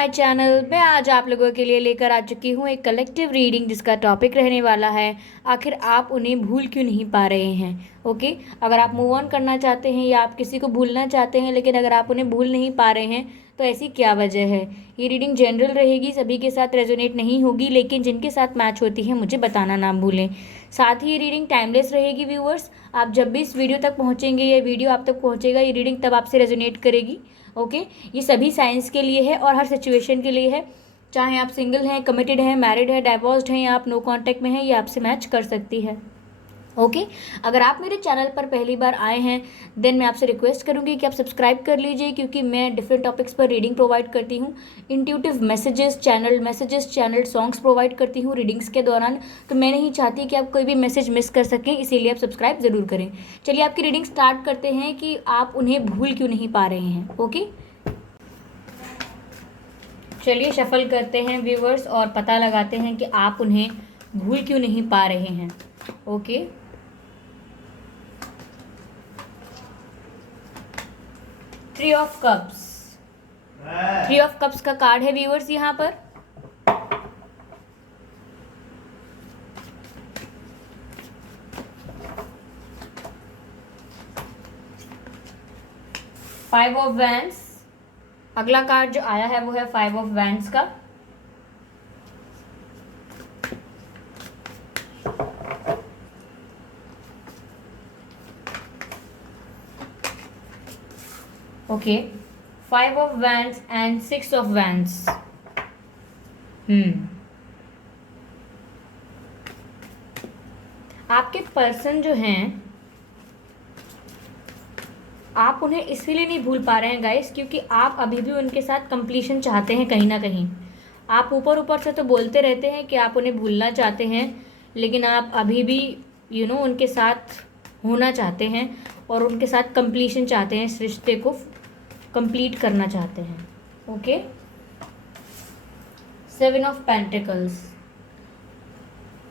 My channel. मैं आज आप लोगों के लिए लेकर आ चुकी हूँ एक कलेक्टिव रीडिंग जिसका टॉपिक रहने वाला है आखिर आप उन्हें भूल क्यों नहीं पा रहे हैं। ओके, अगर आप मूव ऑन करना चाहते हैं या आप किसी को भूलना चाहते हैं लेकिन अगर आप उन्हें भूल नहीं पा रहे हैं तो ऐसी क्या वजह है। ये रीडिंग जनरल रहेगी, सभी के साथ रेजोनेट नहीं होगी, लेकिन जिनके साथ मैच होती है मुझे बताना ना भूलें। साथ ही ये रीडिंग टाइमलेस रहेगी व्यूअर्स। आप जब भी इस वीडियो तक पहुँचेंगे, ये वीडियो आप तक पहुँचेगा, ये रीडिंग तब आपसे रेजोनेट करेगी। ओके, ये सभी साइंस के लिए है और हर सिचुएशन के लिए है। चाहे आप सिंगल हैं, कमिटेड हैं, मैरिड हैं, डाइवोर्स्ड हैं या आप नो कांटेक्ट में हैं, ये आपसे मैच कर सकती है। ओके, अगर आप मेरे चैनल पर पहली बार आए हैं देन मैं आपसे रिक्वेस्ट करूंगी कि आप सब्सक्राइब कर लीजिए, क्योंकि मैं डिफरेंट टॉपिक्स पर रीडिंग प्रोवाइड करती हूँ। Intuitive messages channel songs provide करती हूँ रीडिंग्स के दौरान। तो मैं नहीं चाहती कि आप कोई भी मैसेज मिस कर सकें, इसीलिए आप सब्सक्राइब ज़रूर करें। चलिए आपकी रीडिंग स्टार्ट करते हैं कि आप उन्हें भूल क्यों नहीं पा रहे हैं। ओके, चलिए शफल करते हैं व्यूअर्स और पता लगाते हैं कि आप उन्हें भूल क्यों नहीं पा रहे हैं। ओके, थ्री ऑफ कप्स का कार्ड है व्यूअर्स यहाँ पर। फाइव ऑफ वैंड्स, अगला कार्ड जो आया है वो है फाइव ऑफ वैंड्स का। Okay, five of wands and six of wands. आपके पर्सन जो हैं, आप उन्हें इसीलिए नहीं भूल पा रहे हैं गाइस, क्योंकि आप अभी भी उनके साथ कंप्लीशन चाहते हैं कहीं ना कहीं। आप ऊपर ऊपर से तो बोलते रहते हैं कि आप उन्हें भूलना चाहते हैं, लेकिन आप अभी भी उनके साथ होना चाहते हैं और उनके साथ कंप्लीशन चाहते हैं, इस रिश्ते को कंप्लीट करना चाहते हैं। Okay, seven of pentacles.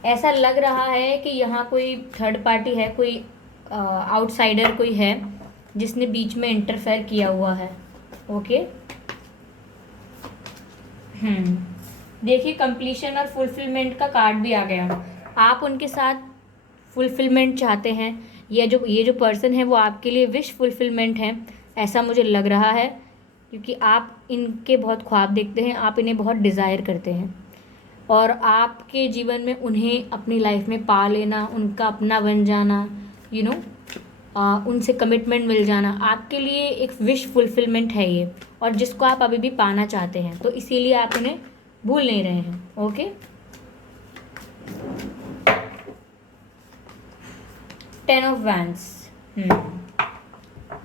ऐसा लग रहा है कि यहाँ कोई थर्ड पार्टी है, कोई आउटसाइडर कोई है जिसने बीच में इंटरफेयर किया हुआ है। ओके, देखिए कंप्लीशन और फुलफिलमेंट का कार्ड भी आ गया। आप उनके साथ फुलफिलमेंट चाहते हैं, ये जो पर्सन है वो आपके लिए विश फुलफिलमेंट है, ऐसा मुझे लग रहा है, क्योंकि आप इनके बहुत ख्वाब देखते हैं, आप इन्हें बहुत डिज़ायर करते हैं और आपके जीवन में उन्हें अपनी लाइफ में पा लेना, उनका अपना बन जाना, उनसे कमिटमेंट मिल जाना आपके लिए एक विश फुलफिलमेंट है ये, और जिसको आप अभी भी पाना चाहते हैं, तो इसीलिए आप उन्हें भूल नहीं रहे हैं। Okay, ten of wands.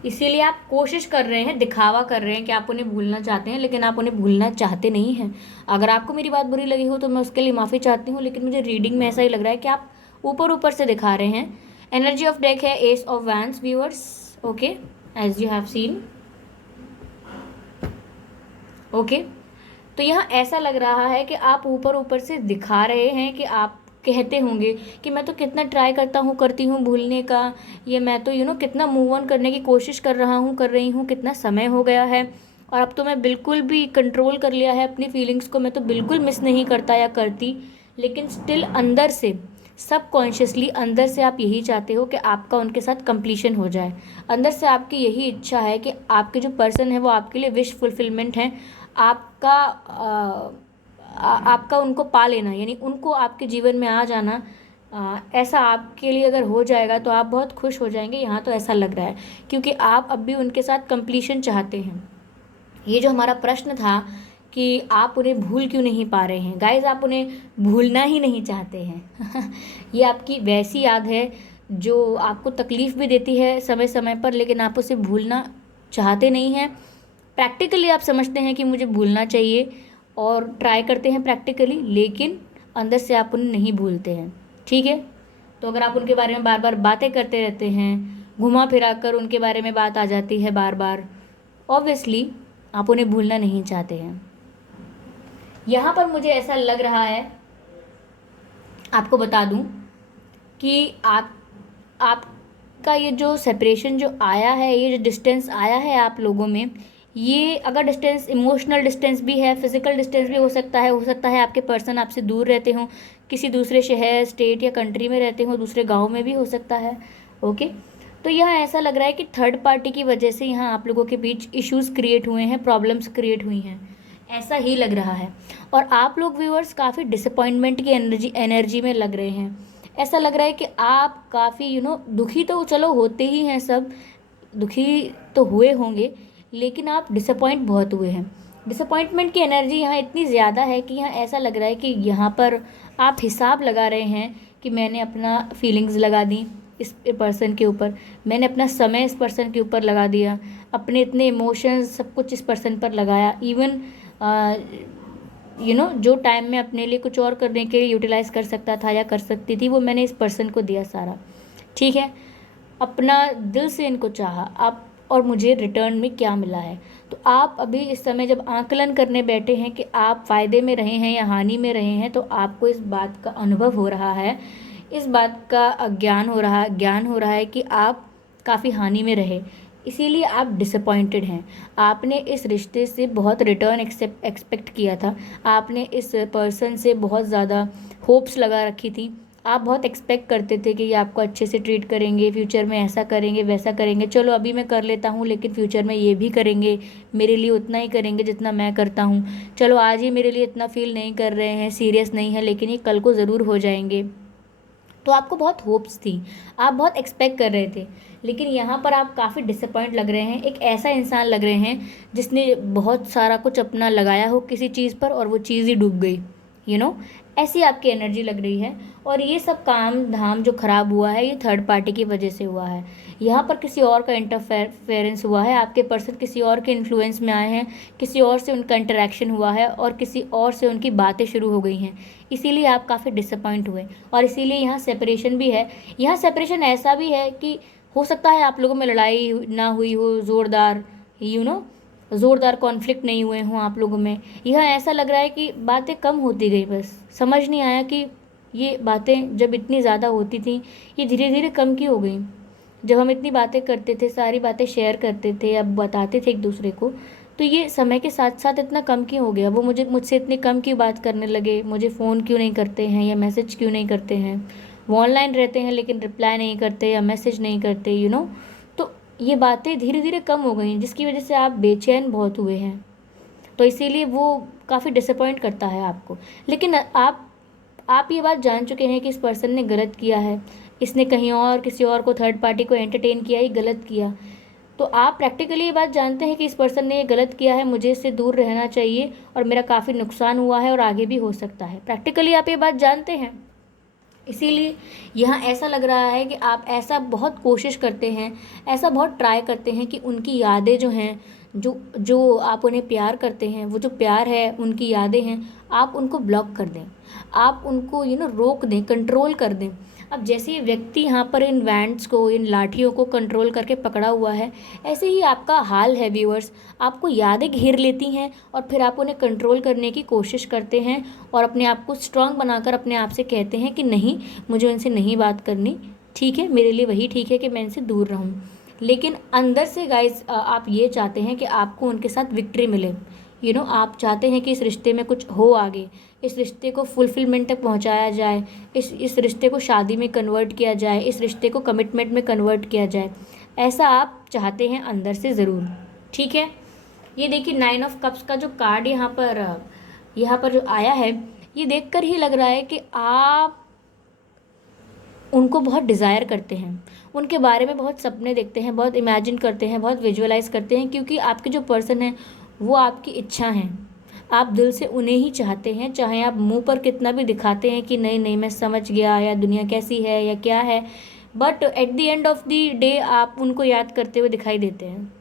इसीलिए आप कोशिश कर रहे हैं, दिखावा कर रहे हैं कि आप उन्हें भूलना चाहते हैं, लेकिन आप उन्हें भूलना चाहते नहीं हैं। अगर आपको मेरी बात बुरी लगी हो तो मैं उसके लिए माफ़ी चाहती हूँ, लेकिन मुझे रीडिंग में ऐसा ही लग रहा है कि आप ऊपर ऊपर से दिखा रहे हैं। एनर्जी ऑफ डेक है ace of wands viewers. Okay, as you have seen. Okay, तो यहाँ ऐसा लग रहा है कि आप ऊपर ऊपर से दिखा रहे हैं कि आप कहते होंगे कि मैं तो कितना ट्राई करती हूँ भूलने का, ये मैं तो कितना मूव ऑन करने की कोशिश कर रही हूँ, कितना समय हो गया है और अब तो मैं बिल्कुल भी कंट्रोल कर लिया है अपनी फीलिंग्स को, मैं तो बिल्कुल मिस नहीं करता या करती, लेकिन स्टिल अंदर से, सबकॉन्शियसली अंदर से आप यही चाहते हो कि आपका उनके साथ कंप्लीशन हो जाए। अंदर से आपकी यही इच्छा है कि आपके जो पर्सन है वो आपके लिए विश फुलफिलमेंट है, आपका उनको पा लेना, यानी उनको आपके जीवन में आ जाना। ऐसा आपके लिए अगर हो जाएगा तो आप बहुत खुश हो जाएंगे, यहाँ तो ऐसा लग रहा है, क्योंकि आप अब भी उनके साथ कंप्लीशन चाहते हैं। ये जो हमारा प्रश्न था कि आप उन्हें भूल क्यों नहीं पा रहे हैं, गाइज आप उन्हें भूलना ही नहीं चाहते हैं। ये आपकी वैसी याद है जो आपको तकलीफ़ भी देती है समय समय पर, लेकिन आप उसे भूलना चाहते नहीं हैं। प्रैक्टिकली आप समझते हैं कि मुझे भूलना चाहिए और ट्राई करते हैं प्रैक्टिकली, लेकिन अंदर से आप उन्हें नहीं भूलते हैं। ठीक है, तो अगर आप उनके बारे में बार बार बातें करते रहते हैं, घुमा फिरा कर उनके बारे में बात आ जाती है बार बार, ऑब्वियसली आप उन्हें भूलना नहीं चाहते हैं। यहाँ पर मुझे ऐसा लग रहा है, आपको बता दूँ कि आपका ये जो सेपरेशन जो आया है, ये जो डिस्टेंस आया है आप लोगों में, ये अगर डिस्टेंस इमोशनल डिस्टेंस भी है, फिजिकल डिस्टेंस भी हो सकता है आपके पर्सन आपसे दूर रहते हों, किसी दूसरे शहर, स्टेट या कंट्री में रहते हों, दूसरे गांव में भी हो सकता है। ओके, तो यहाँ ऐसा लग रहा है कि थर्ड पार्टी की वजह से यहाँ आप लोगों के बीच इश्यूज क्रिएट हुए हैं, प्रॉब्लम्स क्रिएट हुई हैं, ऐसा ही लग रहा है। और आप लोग व्यूअर्स काफ़ी डिसअपॉइंटमेंट की एनर्जी में लग रहे हैं। ऐसा लग रहा है कि आप काफ़ी दुखी तो चलो होते ही हैं सब, दुखी तो हुए होंगे, लेकिन आप डिसअपॉइंट बहुत हुए हैं। डिसअपॉइंटमेंट की एनर्जी यहाँ इतनी ज़्यादा है कि यहाँ ऐसा लग रहा है कि यहाँ पर आप हिसाब लगा रहे हैं कि मैंने अपना फीलिंग्स लगा दी इस पर्सन के ऊपर, मैंने अपना समय इस पर्सन के ऊपर लगा दिया, अपने इतने इमोशंस सब कुछ इस पर्सन पर लगाया। इवन जो टाइम मैं अपने लिए कुछ और करने के लिए यूटिलाइज़ कर सकता था या कर सकती थी, वो मैंने इस पर्सन को दिया सारा। ठीक है, अपना दिल से इनको चाहा आप, और मुझे रिटर्न में क्या मिला है। तो आप अभी इस समय जब आकलन करने बैठे हैं कि आप फ़ायदे में रहे हैं या हानि में रहे हैं, तो आपको इस बात का अनुभव हो रहा है, इस बात का ज्ञान हो रहा है कि आप काफ़ी हानि में रहे, इसीलिए आप डिसअपॉइंटेड हैं। आपने इस रिश्ते से बहुत रिटर्न एक्सपेक्ट किया था, आपने इस पर्सन से बहुत ज़्यादा होप्स लगा रखी थी, आप बहुत एक्सपेक्ट करते थे कि ये आपको अच्छे से ट्रीट करेंगे, फ्यूचर में ऐसा करेंगे वैसा करेंगे, चलो अभी मैं कर लेता हूँ लेकिन फ्यूचर में ये भी करेंगे, मेरे लिए उतना ही करेंगे जितना मैं करता हूँ, चलो आज ही मेरे लिए इतना फील नहीं कर रहे हैं, सीरियस नहीं है, लेकिन ये कल को ज़रूर हो जाएंगे। तो आपको बहुत होप्स थी, आप बहुत एक्सपेक्ट कर रहे थे, लेकिन यहाँ पर आप काफ़ी डिसअपॉइंट लग रहे हैं। एक ऐसा इंसान लग रहे हैं जिसने बहुत सारा कुछ अपना लगाया हो किसी चीज़ पर और वो चीज़ ही डूब गई, ऐसी आपकी एनर्जी लग रही है। और ये सब काम धाम जो ख़राब हुआ है, ये थर्ड पार्टी की वजह से हुआ है। यहाँ पर किसी और का इंटरफेरेंस हुआ है, आपके पर्सन किसी और के इन्फ्लुएंस में आए हैं, किसी और से उनका इंटरेक्शन हुआ है और किसी और से उनकी बातें शुरू हो गई हैं, इसीलिए आप काफ़ी डिसअपॉइंट हुए। और इसीलिए यहाँ सेपरेशन भी है। यहाँ सेपरेशन ऐसा भी है कि हो सकता है आप लोगों में लड़ाई ना हुई हो ज़ोरदार, ज़ोरदार कॉन्फ्लिक्ट नहीं हुए हों आप लोगों में। यह ऐसा लग रहा है कि बातें कम होती गई, बस समझ नहीं आया कि ये बातें जब इतनी ज़्यादा होती थी, ये धीरे धीरे कम क्यों हो गई। जब हम इतनी बातें करते थे, सारी बातें शेयर करते थे, अब बताते थे एक दूसरे को, तो ये समय के साथ साथ इतना कम क्यों हो गया। वो मुझसे इतने कम क्यों बात करने लगे, मुझे फ़ोन क्यों नहीं करते हैं या मैसेज क्यों नहीं करते हैं, वो ऑनलाइन रहते हैं लेकिन रिप्लाई नहीं करते या मैसेज नहीं करते, तो ये बातें धीरे धीरे कम हो गई, जिसकी वजह से आप बेचैन बहुत हुए हैं। तो इसीलिए वो काफ़ी डिसअपॉइंट करता है आपको। लेकिन आप ये बात जान चुके हैं कि इस पर्सन ने गलत किया है, इसने कहीं और किसी और को, थर्ड पार्टी को एंटरटेन किया, ही गलत किया। तो आप प्रैक्टिकली ये बात जानते हैं कि इस पर्सन ने ये गलत किया है, मुझे इससे दूर रहना चाहिए और मेरा काफ़ी नुकसान हुआ है और आगे भी हो सकता है। प्रैक्टिकली आप ये बात जानते हैं, इसीलिए यहाँ ऐसा लग रहा है कि आप ऐसा बहुत कोशिश करते हैं, ऐसा बहुत ट्राई करते हैं कि उनकी यादें जो हैं, जो जो आप उन्हें प्यार करते हैं, वो जो प्यार है, उनकी यादें हैं, आप उनको ब्लॉक कर दें, आप उनको रोक दें, कंट्रोल कर दें। अब जैसे ये व्यक्ति यहाँ पर इन वैंड्स को, इन लाठियों को कंट्रोल करके पकड़ा हुआ है, ऐसे ही आपका हाल है व्यूअर्स। आपको यादें घेर लेती हैं और फिर आप उन्हें कंट्रोल करने की कोशिश करते हैं और अपने आप को स्ट्रांग बनाकर अपने आप से कहते हैं कि नहीं, मुझे उनसे नहीं बात करनी, ठीक है, मेरे लिए वही ठीक है कि मैं इनसे दूर रहूं। लेकिन अंदर से गाइस आप ये चाहते हैं कि आपको उनके साथ विक्ट्री मिले। आप चाहते हैं कि इस रिश्ते में कुछ हो आगे, इस रिश्ते को फुलफिलमेंट तक पहुंचाया जाए, इस रिश्ते को शादी में कन्वर्ट किया जाए, इस रिश्ते को कमिटमेंट में कन्वर्ट किया जाए। ऐसा आप चाहते हैं अंदर से ज़रूर, ठीक है। ये देखिए 9 ऑफ कप्स का जो कार्ड यहाँ पर जो आया है, ये देखकर ही लग रहा है कि आप उनको बहुत डिज़ायर करते हैं, उनके बारे में बहुत सपने देखते हैं, बहुत इमेजिन करते हैं, बहुत विजुअलाइज करते हैं, क्योंकि आपके जो पर्सन है वो आपकी इच्छा हैं। आप दिल से उन्हें ही चाहते हैं, चाहे आप मुंह पर कितना भी दिखाते हैं कि नहीं नहीं मैं समझ गया या दुनिया कैसी है या क्या है, but at the end of the day आप उनको याद करते हुए दिखाई देते हैं,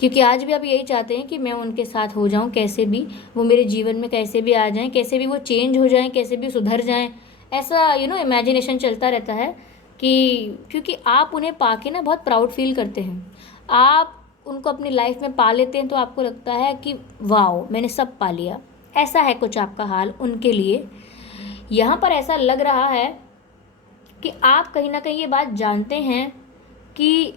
क्योंकि आज भी आप यही चाहते हैं कि मैं उनके साथ हो जाऊं, कैसे भी वो मेरे जीवन में कैसे भी आ जाएं, कैसे भी वो चेंज हो जाएं, कैसे भी सुधर जाएं। ऐसा इमेजिनेशन चलता रहता है कि क्योंकि आप उन्हें पाके ना बहुत प्राउड फील करते हैं। आप उनको अपनी लाइफ में पा लेते हैं तो आपको लगता है कि वाओ मैंने सब पा लिया। ऐसा है कुछ आपका हाल उनके लिए। यहाँ पर ऐसा लग रहा है कि आप कहीं ना कहीं ये बात जानते हैं कि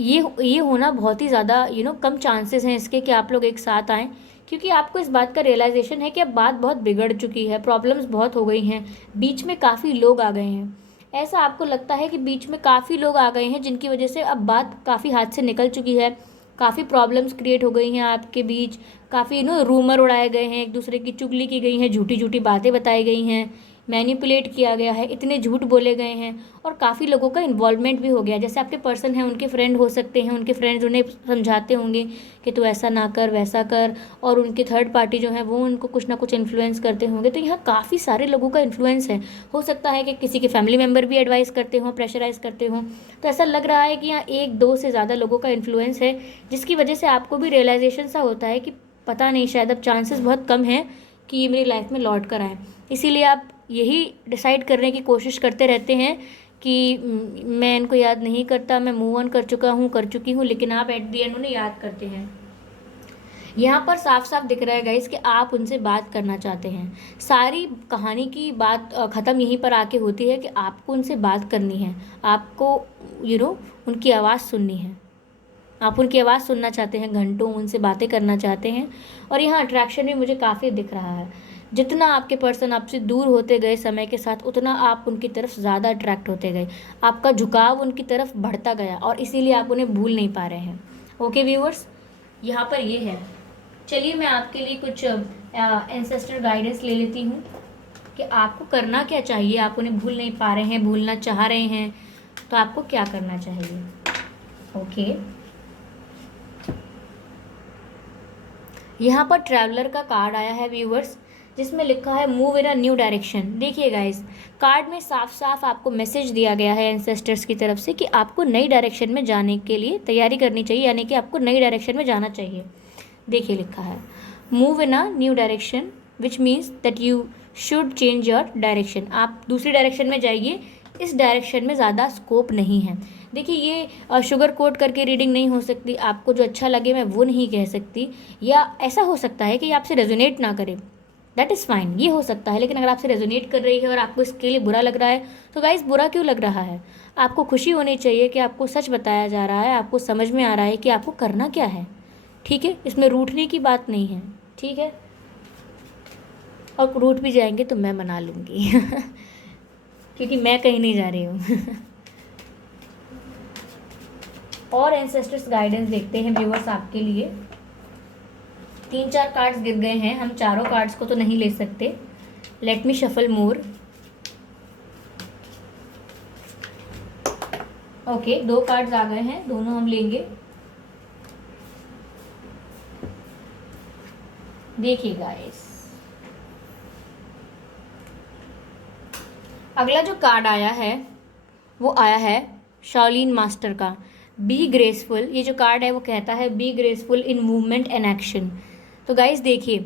ये होना बहुत ही ज़्यादा कम चांसेस हैं इसके कि आप लोग एक साथ आएँ, क्योंकि आपको इस बात का रियलाइजेशन है कि अब बात बहुत बिगड़ चुकी है, प्रॉब्लम्स बहुत हो गई हैं, बीच में काफ़ी लोग आ गए हैं। ऐसा आपको लगता है कि बीच में काफ़ी लोग आ गए हैं जिनकी वजह से अब बात काफ़ी हाथ से निकल चुकी है, काफ़ी प्रॉब्लम्स क्रिएट हो गई हैं आपके बीच, काफ़ी रूमर उड़ाए गए हैं, एक दूसरे की चुगली की गई है, झूठी झूठी बातें बताई गई हैं, मैनिपुलेट किया गया है, इतने झूठ बोले गए हैं, और काफ़ी लोगों का इन्वॉल्वमेंट भी हो गया। जैसे आपके पर्सन हैं, उनके फ्रेंड हो सकते हैं, उनके फ्रेंड्स उन्हें समझाते होंगे कि तू ऐसा ना कर, वैसा कर, और उनके थर्ड पार्टी जो है वो उनको कुछ ना कुछ इन्फ्लुएंस करते होंगे। तो यहाँ काफ़ी सारे लोगों का इन्फ्लुएंस है। हो सकता है कि किसी के फैमिली मेम्बर भी एडवाइस करते हों, प्रेशराइज करते हों। तो ऐसा लग रहा है कि यहाँ एक दो से ज़्यादा लोगों का इन्फ्लुएंस है, जिसकी वजह से आपको भी रियलाइजेशन सा होता है कि पता नहीं, शायद अब चांसेस बहुत कम हैं कि ये मेरी लाइफ में लौट कर आए। इसीलिए आप यही डिसाइड करने की कोशिश करते रहते हैं कि मैं इनको याद नहीं करता, मैं मूव ऑन कर चुका हूँ, कर चुकी हूँ, लेकिन आप एट द एंड उन्हें याद करते हैं। यहाँ पर साफ साफ दिख रहा है गाइस कि आप उनसे बात करना चाहते हैं। सारी कहानी की बात ख़त्म यहीं पर आके होती है कि आपको उनसे बात करनी है, आपको उनकी आवाज़ सुननी है। आप उनकी आवाज़ सुनना चाहते हैं, घंटों उनसे बातें करना चाहते हैं। और यहाँ अट्रैक्शन भी मुझे काफ़ी दिख रहा है। जितना आपके पर्सन आपसे दूर होते गए समय के साथ, उतना आप उनकी तरफ ज़्यादा अट्रैक्ट होते गए, आपका झुकाव उनकी तरफ बढ़ता गया, और इसीलिए आप उन्हें भूल नहीं पा रहे हैं। ओके व्यूअर्स, यहाँ पर ये है। चलिए मैं आपके लिए कुछ एंसेस्टर गाइडेंस ले लेती हूँ कि आपको करना क्या चाहिए। आप उन्हें भूल नहीं पा रहे हैं, भूलना चाह रहे हैं, तो आपको क्या करना चाहिए। ओके, यहाँ पर ट्रैवलर का कार्ड आया है व्यूअर्स, जिसमें लिखा है move in a new direction. देखिए गाइस, कार्ड में साफ साफ आपको मैसेज दिया गया है एंसेस्टर्स की तरफ से कि आपको नई डायरेक्शन में जाने के लिए तैयारी करनी चाहिए, यानी कि आपको नई डायरेक्शन में जाना चाहिए। देखिए लिखा है move in a new direction, which means that you should change your direction. आप दूसरी डायरेक्शन में जाइए, इस डायरेक्शन में ज़्यादा स्कोप नहीं है। देखिए ये शुगर कोट करके रीडिंग नहीं हो सकती, आपको जो अच्छा लगे मैं वो नहीं कह सकती, या ऐसा हो सकता है कि ये आपसे रेजोनेट ना करे, दैट इज़ फाइन, ये हो सकता है। लेकिन अगर आपसे रेजोनेट कर रही है और आपको इसके लिए बुरा लग रहा है, तो गाइस बुरा क्यों लग रहा है? आपको खुशी होनी चाहिए कि आपको सच बताया जा रहा है, आपको समझ में आ रहा है कि आपको करना क्या है। ठीक है, इसमें रूठने की बात नहीं है। ठीक है, और रूठ भी जाएंगे तो मैं मना लूँगी क्योंकि मैं कहीं नहीं जा रही हूँ और एंसेस्टर्स गाइडेंस देखते हैं व्यूअर्स आपके लिए। 3-4 कार्ड्स गिर गए हैं, हम चारों कार्ड्स को तो नहीं ले सकते। लेट मी शफल मोर। ओके, 2 कार्ड्स आ गए हैं, दोनों हम लेंगे। देखिए गाइस, अगला जो कार्ड आया है वो आया है शाओलिन मास्टर का, बी ग्रेसफुल। ये जो कार्ड है वो कहता है be graceful in movement and action. तो गाइस देखिए,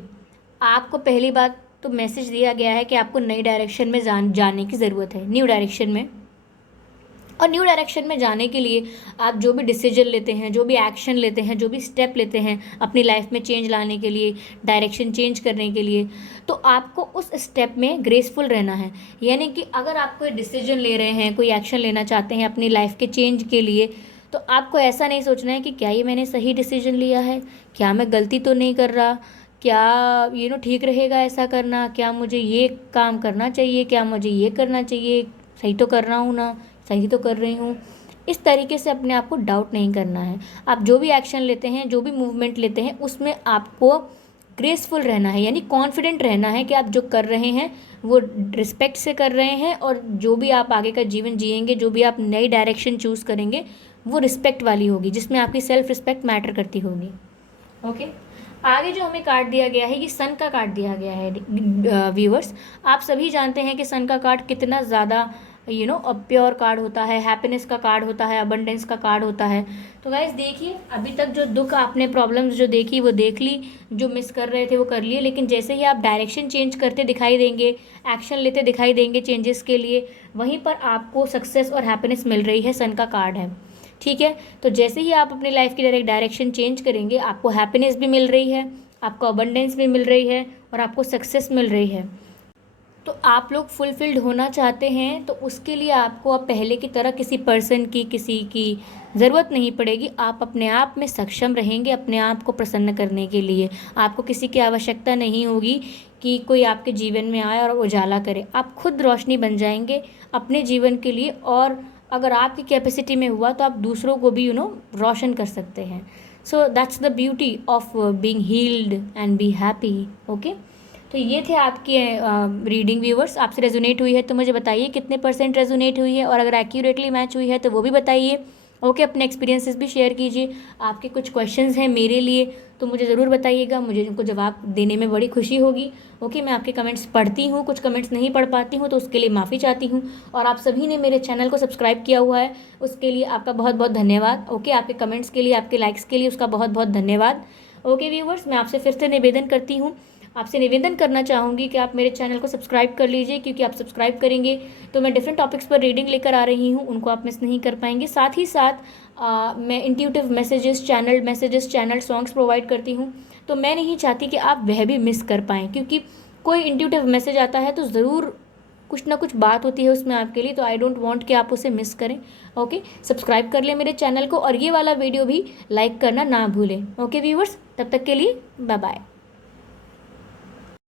आपको पहली बात तो मैसेज दिया गया है कि आपको नई डायरेक्शन में जाने की ज़रूरत है, न्यू डायरेक्शन में। और न्यू डायरेक्शन में जाने के लिए आप जो भी डिसीजन लेते हैं, जो भी एक्शन लेते हैं, जो भी स्टेप लेते हैं अपनी लाइफ में चेंज लाने के लिए, डायरेक्शन चेंज करने के लिए, तो आपको उस स्टेप में ग्रेसफुल रहना है। यानी कि अगर आप कोई डिसीजन ले रहे हैं, कोई एक्शन लेना चाहते हैं अपनी लाइफ के चेंज के लिए, तो आपको ऐसा नहीं सोचना है कि क्या ये मैंने सही डिसीजन लिया है, क्या मैं गलती तो नहीं कर रहा, क्या ठीक रहेगा ऐसा करना, क्या मुझे ये काम करना चाहिए, क्या मुझे ये करना चाहिए, सही तो कर रहा हूँ ना, सही तो कर रही हूँ। इस तरीके से अपने आप को डाउट नहीं करना है। आप जो भी एक्शन लेते हैं, जो भी मूवमेंट लेते हैं, उसमें आपको ग्रेसफुल रहना है, यानी कॉन्फिडेंट रहना है कि आप जो कर रहे हैं वो रिस्पेक्ट से कर रहे हैं, और जो भी आप आगे का जीवन जिएंगे, जो भी आप नई डायरेक्शन चूज़ करेंगे, वो रिस्पेक्ट वाली होगी, जिसमें आपकी सेल्फ रिस्पेक्ट मैटर करती होगी। ओके, आगे जो हमें कार्ड दिया गया है, ये सन का कार्ड दिया गया है व्यूअर्स। आप सभी जानते हैं कि सन का कार्ड कितना ज़्यादा प्योर कार्ड होता है, हैप्पीनेस का कार्ड होता है, अबंडेंस का कार्ड होता है। तो गाइस देखिए, अभी तक जो दुख आपने प्रॉब्लम्स जो देखी वो देख ली, जो मिस कर रहे थे वो कर लिए, लेकिन जैसे ही आप डायरेक्शन चेंज करते दिखाई देंगे, एक्शन लेते दिखाई देंगे चेंजेस के लिए, वहीं पर आपको सक्सेस और हैप्पीनेस मिल रही है, सन का कार्ड है। ठीक है, तो जैसे ही आप अपनी लाइफ की डायरेक्शन चेंज करेंगे, आपको हैप्पीनेस भी मिल रही है, आपको अबंडेंस भी मिल रही है, और आपको सक्सेस मिल रही है। तो आप लोग फुलफिल्ड होना चाहते हैं तो उसके लिए आपको अब पहले की तरह किसी पर्सन की, किसी की ज़रूरत नहीं पड़ेगी। आप अपने आप में सक्षम रहेंगे अपने आप को प्रसन्न करने के लिए। आपको किसी की आवश्यकता नहीं होगी कि कोई आपके जीवन में आए और उजाला करे। आप खुद रोशनी बन जाएंगे अपने जीवन के लिए, और अगर आपकी कैपेसिटी में हुआ तो आप दूसरों को भी रोशन कर सकते हैं। So that's the beauty of being healed and be happy. Okay, तो ये थे आपकी रीडिंग। व्यूवर्स, आपसे रेजोनेट हुई है तो मुझे बताइए कितने % रेजोनेट हुई है, और अगर एक्यूरेटली मैच हुई है तो वो भी बताइए। ओके, अपने एक्सपीरियंसेस भी शेयर कीजिए। आपके कुछ क्वेश्चंस हैं मेरे लिए तो मुझे ज़रूर बताइएगा, मुझे उनको जवाब देने में बड़ी खुशी होगी। ओके, मैं आपके कमेंट्स पढ़ती हूँ, कुछ कमेंट्स नहीं पढ़ पाती हूँ तो उसके लिए माफ़ी चाहती हूँ। और आप सभी ने मेरे चैनल को सब्सक्राइब किया हुआ है उसके लिए आपका बहुत बहुत धन्यवाद। ओके, आपके कमेंट्स के लिए, आपके लाइक्स के लिए उसका बहुत बहुत धन्यवाद। ओके व्यूवर्स, मैं आपसे फिर से निवेदन करती हूँ, आपसे निवेदन करना चाहूँगी कि आप मेरे चैनल को सब्सक्राइब कर लीजिए, क्योंकि आप सब्सक्राइब करेंगे तो मैं डिफरेंट टॉपिक्स पर रीडिंग लेकर आ रही हूँ, उनको आप मिस नहीं कर पाएंगे। साथ ही साथ मैं intuitive messages channel songs provide करती हूँ, तो मैं नहीं चाहती कि आप वह भी मिस कर पाएँ, क्योंकि कोई इंट्यूटिव मैसेज आता है तो ज़रूर कुछ ना कुछ बात होती है उसमें आपके लिए, तो आई डोंट वांट कि आप उसे मिस करें। ओके, सब्सक्राइब कर लें मेरे चैनल को, और ये वाला वीडियो भी लाइक करना ना भूलें। ओके व्यूवर्स, तब तक के लिए बाय बाय।